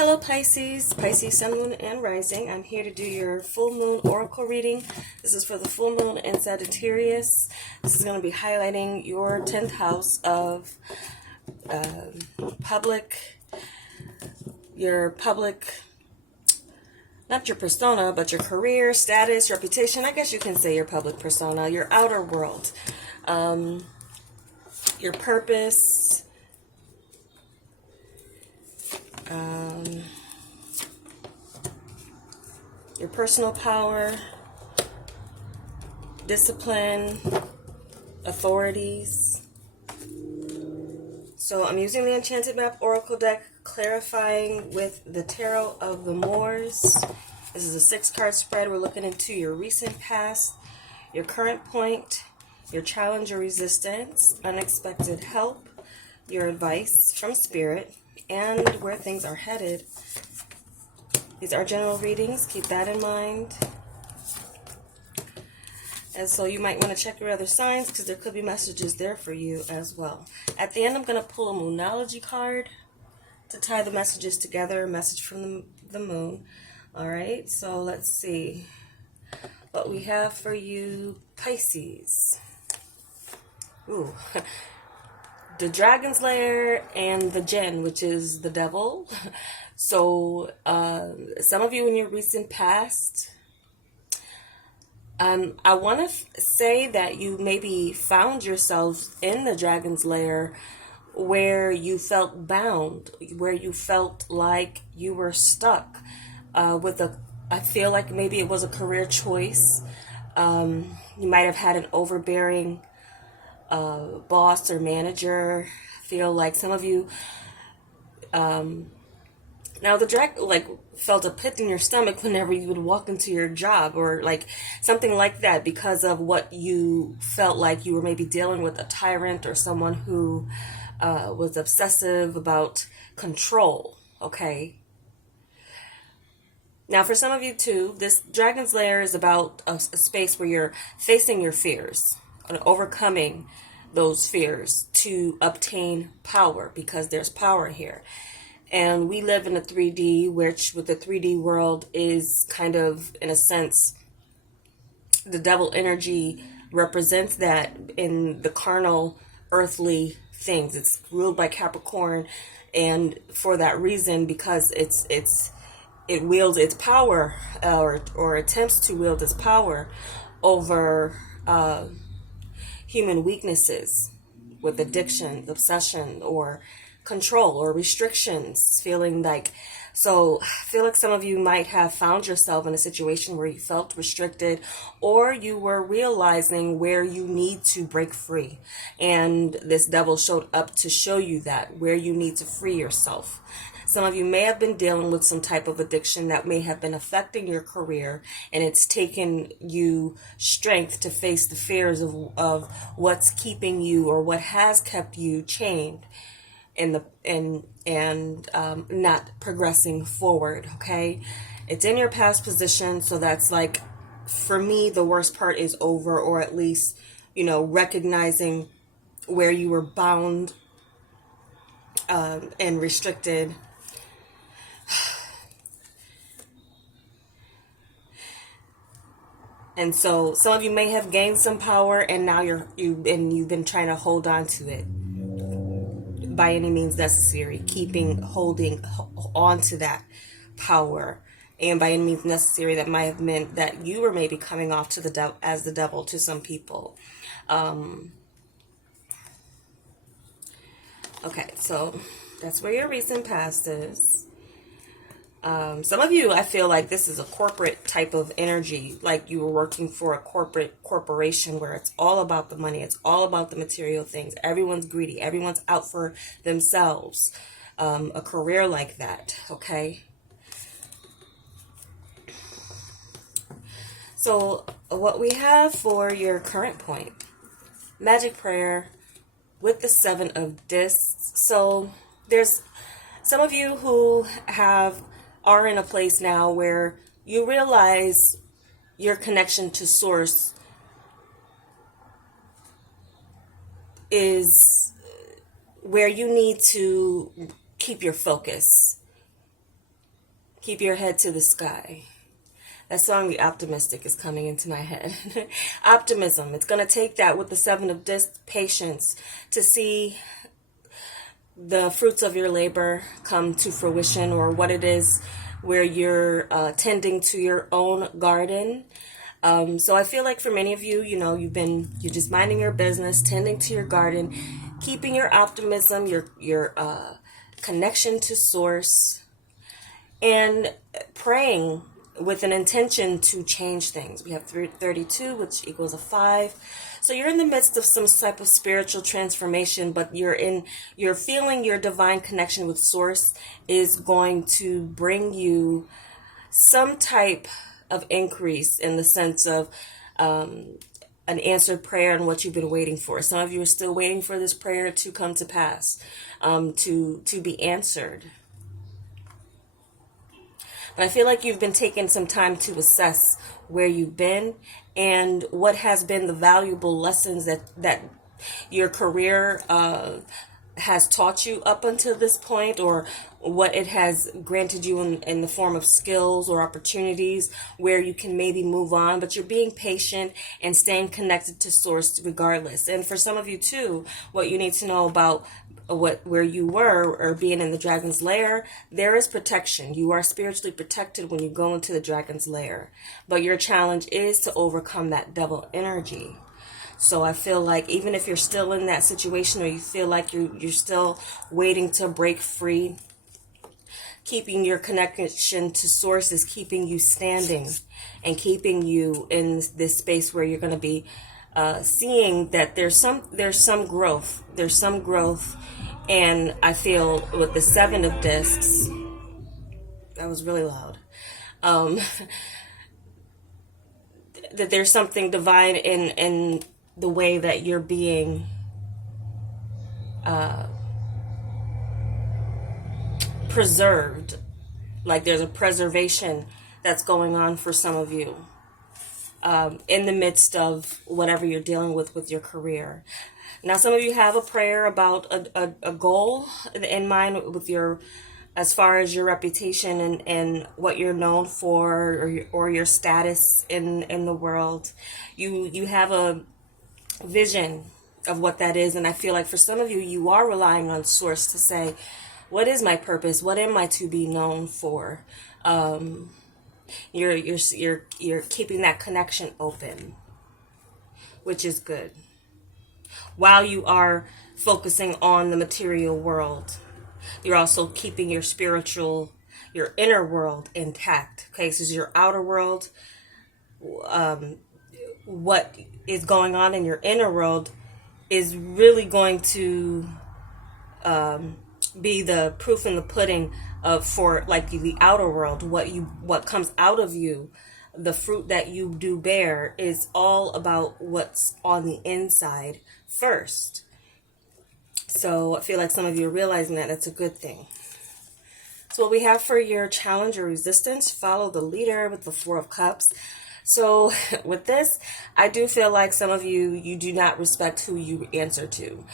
Hello Pisces, Pisces Sun, Moon, and Rising. I'm here to do your full moon oracle reading. This is for the full moon in Sagittarius. This is going to be highlighting your 10th house of your public, not your persona, but your career, status, reputation. I guess you can say your public persona, your outer world, your purpose, your personal power, discipline, authorities. So I'm using the Enchanted Map Oracle deck, clarifying with the Tarot of the Moors. This is a 6-card spread. We're looking into your recent past, your current point, your challenge or resistance, unexpected help, your advice from Spirit, and where things are headed. These are general readings. Keep that in mind. And so you might want to check your other signs because there could be messages there for you as well. At the end, I'm going to pull a Moonology card to tie the messages together, a message from the moon. All right, so let's see what we have for you, Pisces. Ooh, the Dragon's Lair and the Jinn, which is the devil. So some of you in your recent past, I want to say that you maybe found yourselves in the Dragon's Lair where you felt bound, where you felt like you were stuck I feel like maybe it was a career choice. You might have had an overbearing boss or manager. I feel like some of you, now the dragon felt a pit in your stomach whenever you would walk into your job or like something like that because of what you felt like you were maybe dealing with a tyrant or someone who was obsessive about control, okay? Now for some of you too, this Dragon's Lair is about a space where you're facing your fears and overcoming those fears to obtain power because there's power here. And we live in a 3D, which with the 3D world is kind of, in a sense, the devil energy represents that in the carnal, earthly things. It's ruled by Capricorn, and for that reason, because it wields its power or attempts to wield its power over human weaknesses with addiction, obsession, or control or restrictions, feeling like, so I feel like some of you might have found yourself in a situation where you felt restricted or you were realizing where you need to break free. And this devil showed up to show you that, where you need to free yourself. Some of you may have been dealing with some type of addiction that may have been affecting your career, and it's taken you strength to face the fears of what's keeping you or what has kept you chained and not progressing forward, okay? It's in your past position, so that's like, for me, the worst part is over, or at least, recognizing where you were bound and restricted. And so some of you may have gained some power, and now you've been trying to hold on to it by any means necessary, holding on to that power, and by any means necessary that might have meant that you were maybe coming off to as the devil to some people. Okay, so that's where your recent past is. Some of you, I feel like this is a corporate type of energy, like you were working for a corporation where it's all about the money, it's all about the material things. Everyone's greedy, everyone's out for themselves. A career like that, okay? So what we have for your current point, magic prayer with the 7 of discs. So there's some of you who are in a place now where you realize your connection to source is where you need to keep your focus. Keep your head to the sky. That song, The Optimistic, is coming into my head. Optimism. It's going to take that with the Seven of Discs, patience, to see the fruits of your labor come to fruition, or what it is where you're tending to your own garden. So I feel like for many of you, you're just minding your business, tending to your garden, keeping your optimism, your connection to source, and praying with an intention to change things. We have 32, which equals a 5. So you're in the midst of some type of spiritual transformation, but you're feeling your divine connection with source is going to bring you some type of increase in the sense of an answered prayer and what you've been waiting for. Some of you are still waiting for this prayer to come to pass, to be answered. But I feel like you've been taking some time to assess where you've been and what has been the valuable lessons that your career has taught you up until this point, or what it has granted you in the form of skills or opportunities where you can maybe move on, but you're being patient and staying connected to source regardless. And for some of you too, what you need to know about where you were, or being in the dragon's lair, there is protection. You are spiritually protected when you go into the dragon's lair, but your challenge is to overcome that devil energy. So I feel like even if you're still in that situation, or you feel like you're still waiting to break free, keeping your connection to source is keeping you standing and keeping you in this space where you're going to be seeing that there's some growth. There's some growth. And I feel with the Seven of Discs, that was really loud, that there's something divine in the way that you're being preserved. Like there's a preservation that's going on for some of you in the midst of whatever you're dealing with your career. Now, some of you have a prayer about a goal in mind with as far as your reputation and what you're known for, or your status in the world. You have a vision of what that is, and I feel like for some of you, you are relying on source to say, what is my purpose? What am I to be known for? You're keeping that connection open, which is good, while you are focusing on the material world. You're also keeping your inner world intact. Okay, so your outer world, what is going on in your inner world is really going to be the proof in the pudding for like the outer world. What comes out of you, the fruit that you do bear, is all about what's on the inside first. So I feel like some of you are realizing that that's a good thing. So what we have for your challenge or resistance: follow the leader with the Four of Cups. So with this, I do feel like some of you do not respect who you answer to.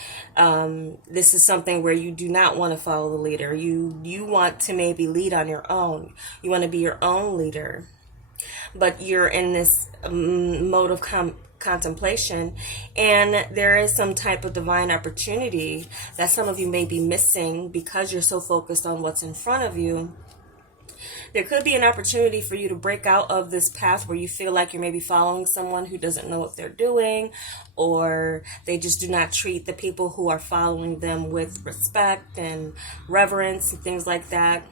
This is something where you do not want to follow the leader. You want to maybe lead on your own. You want to be your own leader. But you're in this mode of contemplation, and there is some type of divine opportunity that some of you may be missing because you're so focused on what's in front of you. There could be an opportunity for you to break out of this path where you feel like you're maybe following someone who doesn't know what they're doing, or they just do not treat the people who are following them with respect and reverence and things like that.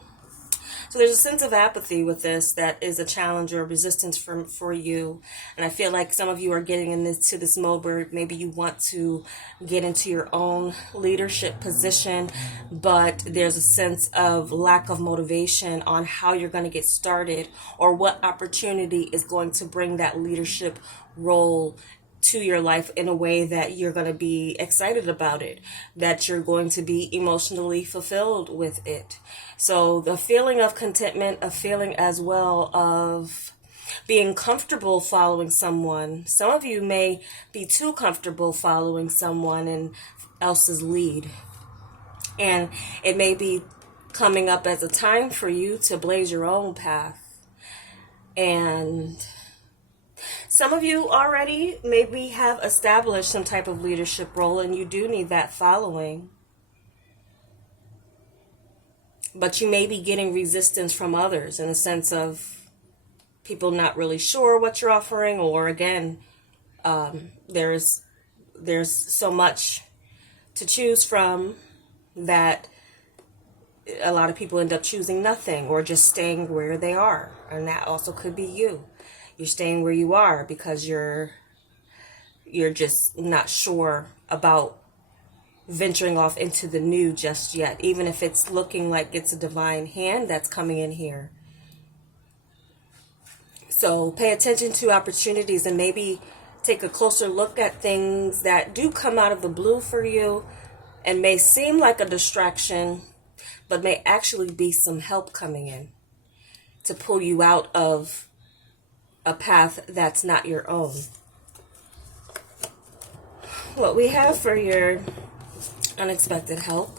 So there's a sense of apathy with this that is a challenge or a resistance for you. And I feel like some of you are getting into this mode where maybe you want to get into your own leadership position, but there's a sense of lack of motivation on how you're going to get started, or what opportunity is going to bring that leadership role to your life in a way that you're going to be excited about it, that you're going to be emotionally fulfilled with it. So the feeling of contentment, a feeling as well of being comfortable following someone. Some of you may be too comfortable following someone else's lead. And it may be coming up as a time for you to blaze your own path. And some of you already maybe have established some type of leadership role, and you do need that following. But you may be getting resistance from others in the sense of people not really sure what you're offering, or again, there's so much to choose from that a lot of people end up choosing nothing or just staying where they are. And that also could be you. You're staying where you are because you're just not sure about venturing off into the new just yet, even if it's looking like it's a divine hand that's coming in here. So pay attention to opportunities and maybe take a closer look at things that do come out of the blue for you and may seem like a distraction, but may actually be some help coming in to pull you out of a path that's not your own. What we have for your unexpected help: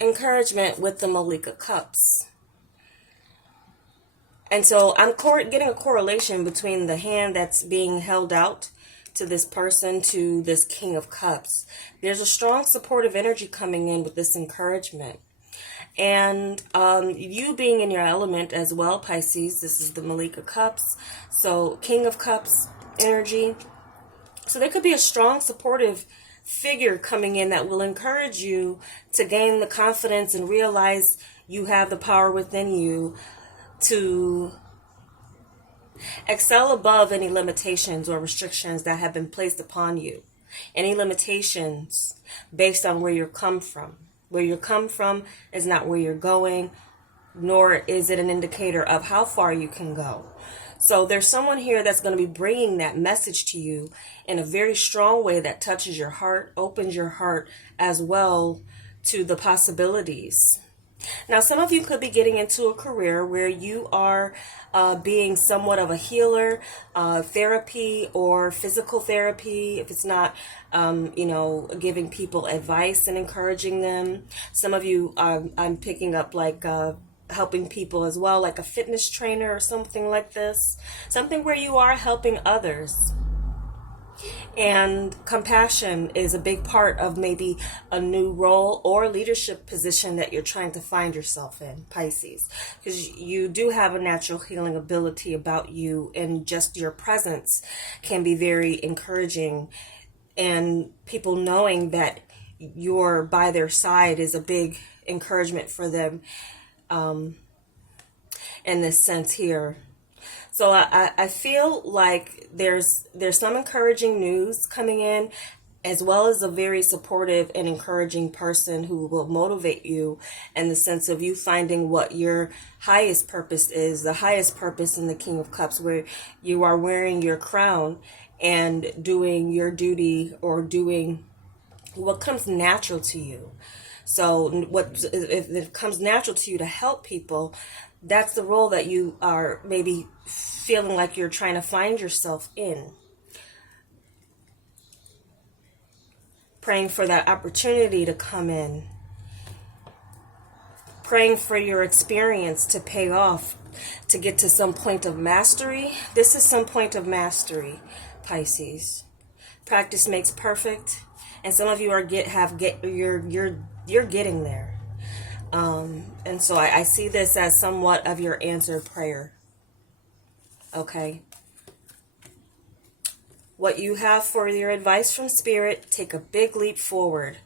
encouragement with the Malika Cups. And so I'm getting a correlation between the hand that's being held out to this person to this King of Cups. There's a strong supportive energy coming in with this encouragement. And you being in your element as well, Pisces, this is the Malika Cups. So King of Cups energy. So there could be a strong supportive figure coming in that will encourage you to gain the confidence and realize you have the power within you to excel above any limitations or restrictions that have been placed upon you. Any limitations based on where you come from. Where you come from is not where you're going, nor is it an indicator of how far you can go. So there's someone here that's going to be bringing that message to you in a very strong way that touches your heart, opens your heart as well to the possibilities. Now, some of you could be getting into a career where you are being somewhat of a healer, therapy or physical therapy. If it's not, giving people advice and encouraging them. Some of you, I'm picking up like helping people as well, like a fitness trainer or something like this. Something where you are helping others. And compassion is a big part of maybe a new role or leadership position that you're trying to find yourself in, Pisces. Because you do have a natural healing ability about you, and just your presence can be very encouraging. And people knowing that you're by their side is a big encouragement for them in this sense here. So I feel like there's some encouraging news coming in, as well as a very supportive and encouraging person who will motivate you in the sense of you finding what your highest purpose is, the highest purpose in the King of Cups, where you are wearing your crown and doing your duty or doing what comes natural to you. So if it comes natural to you to help people, that's the role that you are maybe feeling like you're trying to find yourself in. Praying for that opportunity to come in. Praying for your experience to pay off, to get to some point of mastery. This is some point of mastery, Pisces. Practice makes perfect, and some of you are you're getting there. And so I see this as somewhat of your answered prayer. Okay. What you have for your advice from Spirit, take a big leap forward,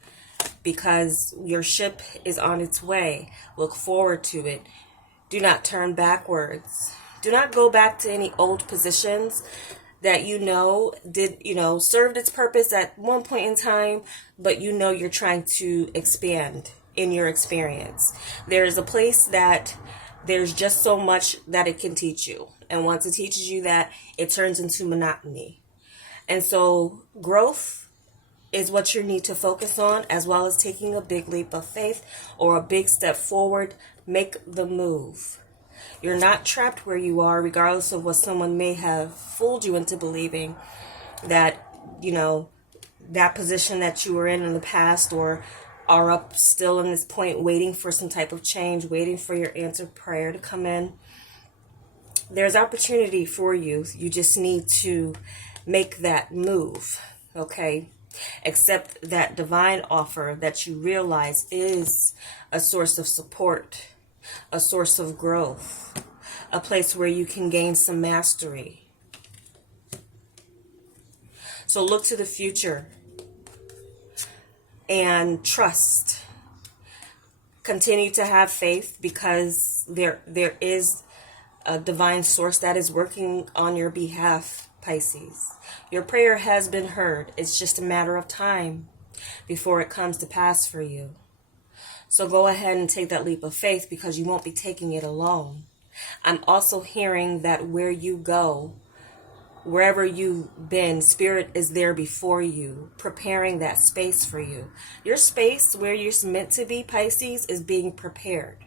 because your ship is on its way. Look forward to it. Do not turn backwards. Do not go back to any old positions that served its purpose at one point in time, but you're trying to expand in your experience. There is a place that there's just so much that it can teach you. And once it teaches you that, it turns into monotony. And so growth is what you need to focus on, as well as taking a big leap of faith or a big step forward. Make the move. You're not trapped where you are, regardless of what someone may have fooled you into believing that, that position that you were in the past, or are up still in this point, waiting for some type of change, waiting for your answered prayer to come in. There's opportunity for you. You just need to make that move, okay? Accept that divine offer that you realize is a source of support, a source of growth, a place where you can gain some mastery. So look to the future and trust. Continue to have faith, because there is a divine source that is working on your behalf, Pisces. Your prayer has been heard. It's just a matter of time before it comes to pass for you. So go ahead and take that leap of faith, because you won't be taking it alone. I'm also hearing that where you go, wherever you've been, Spirit is there before you, preparing that space for you. Your space where you're meant to be, Pisces, is being prepared.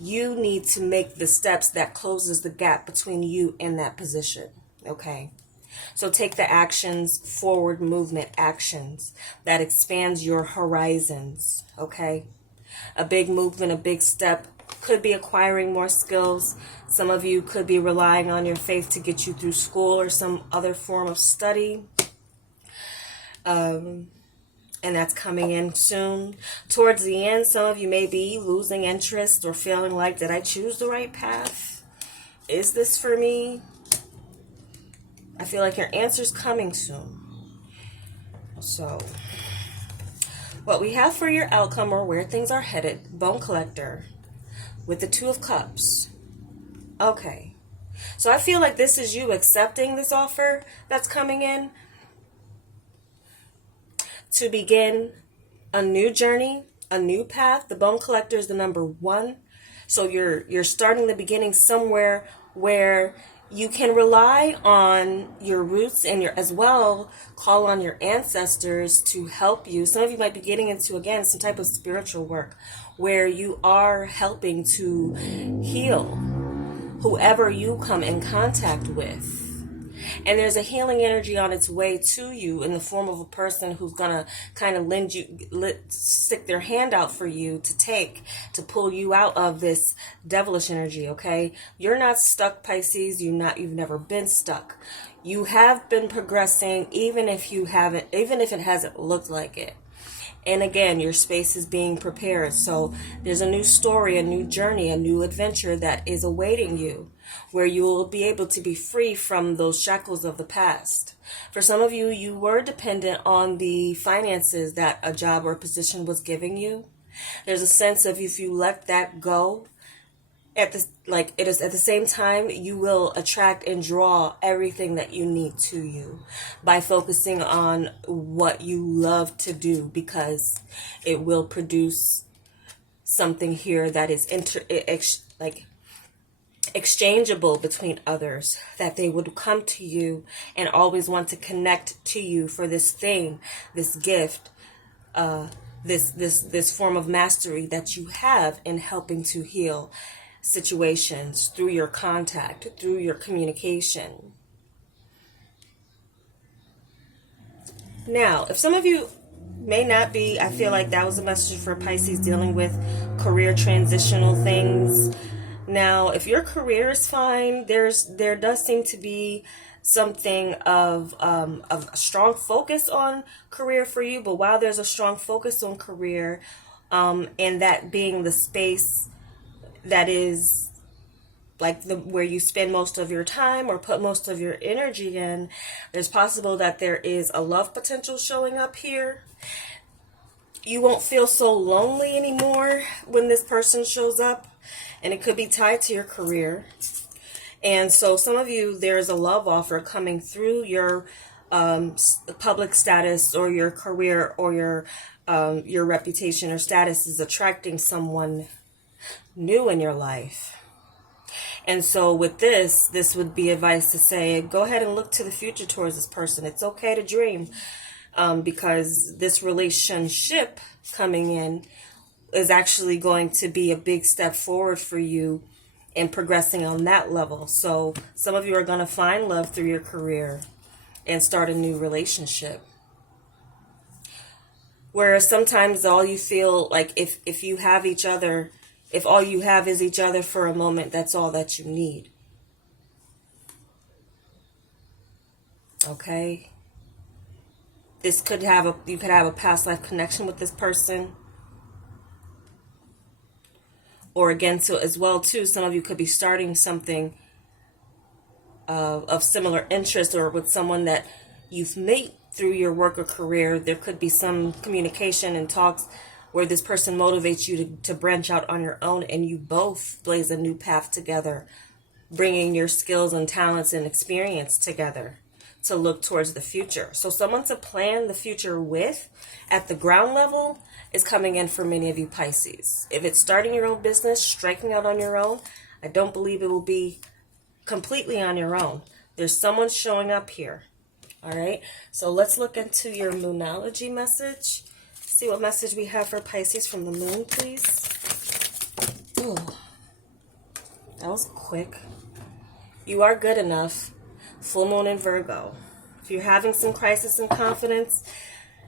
You need to make the steps that closes the gap between you and that position, okay? So take the actions, forward movement actions that expands your horizons, okay? A big movement, a big step could be acquiring more skills. Some of you could be relying on your faith to get you through school or some other form of study. And that's coming in soon. Towards the end, some of you may be losing interest or feeling like, did I choose the right path? Is this for me? I feel like your answer's coming soon. So, what we have for your outcome, or where things are headed, Bone Collector, with the Two of Cups. Okay. So I feel like this is you accepting this offer that's coming in to begin a new journey, a new path. The Bone Collector is the number 1. So you're starting the beginning somewhere where you can rely on your roots and as well call on your ancestors to help you. Some of you might be getting into, again, some type of spiritual work where you are helping to heal whoever you come in contact with. And there's a healing energy on its way to you in the form of a person who's going to kind of stick their hand out for you to pull you out of this devilish energy, okay? You're not stuck, Pisces. You've never been stuck. You have been progressing, even if it hasn't looked like it. And again, your space is being prepared. So there's a new story, a new journey, a new adventure that is awaiting you, where you will be able to be free from those shackles of the past. For some of you, you were dependent on the finances that a job or position was giving you. There's a sense of, if you let that go, at the same time, you will attract and draw everything that you need to you by focusing on what you love to do, because it will produce something here that is exchangeable between others, that they would come to you and always want to connect to you for this thing, this gift, this form of mastery that you have in helping to heal situations through your contact, through your communication. Now, if some of you may not be, I feel like that was a message for Pisces dealing with career transitional things. Now, if your career is fine, there does seem to be something of a strong focus on career for you. But while there's a strong focus on career, and that being the space that is like where you spend most of your time or put most of your energy in, there's possible that there is a love potential showing up here. You won't feel so lonely anymore when this person shows up, and it could be tied to your career. And so some of you, there's a love offer coming through your public status, or your career, or your reputation or status is attracting someone new in your life. And so with this would be advice to say, go ahead and look to the future towards this person. It's okay to dream, because this relationship coming in is actually going to be a big step forward for you in progressing on that level. So some of you are going to find love through your career and start a new relationship. Whereas sometimes all you feel like, if you have each other, if all you have is each other for a moment, that's all that you need. Okay? You could have a past life connection with this person. Or again, so as well too, some of you could be starting something of similar interest, or with someone that you've met through your work or career. There could be some communication and talks where this person motivates you to branch out on your own, and you both blaze a new path together, bringing your skills and talents and experience together to look towards the future. So someone to plan the future with at the ground level is coming in for many of you Pisces. If it's starting your own business, striking out on your own, I don't believe it will be completely on your own. There's someone showing up here. All right. So let's look into your Moonology message. See what message we have for Pisces from the moon, please. Ooh, that was quick. You are good enough. Full moon in Virgo. If you're having some crisis in confidence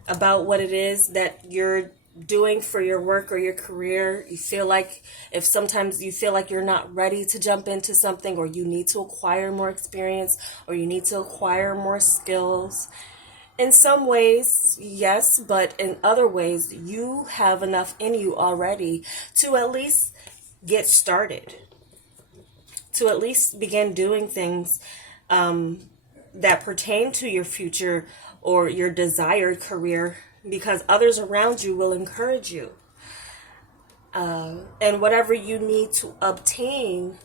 about what it is that you're doing for your work or your career, you feel like, if sometimes you feel like you're not ready to jump into something, or you need to acquire more experience, or you need to acquire more skills, in some ways, yes, but in other ways, you have enough in you already to at least get started, to at least begin doing things that pertain to your future or your desired career, because others around you will encourage you. And whatever you need to obtain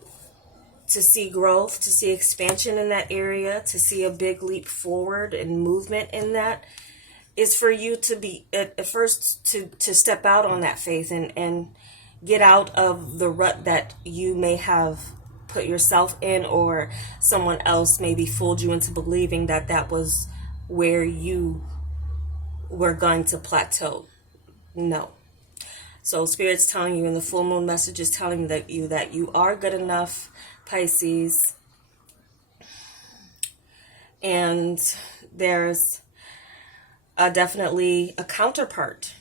to see growth, to see expansion in that area, to see a big leap forward and movement in that, is for you to be at first to step out on that faith and get out of the rut that you may have put yourself in, or someone else maybe fooled you into believing that that was where you were going to plateau. No. So Spirit's telling you, in the full moon message is telling that you are good enough, Pisces. And there's definitely a counterpart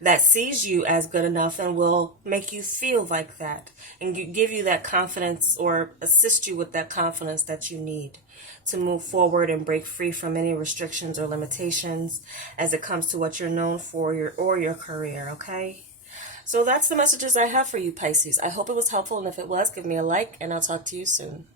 that sees you as good enough and will make you feel like that, and give you that confidence, or assist you with that confidence that you need to move forward and break free from any restrictions or limitations as it comes to what you're known for, your career. Okay, so that's the messages I have for you, Pisces. I hope it was helpful, and if it was, give me a like, and I'll talk to you soon.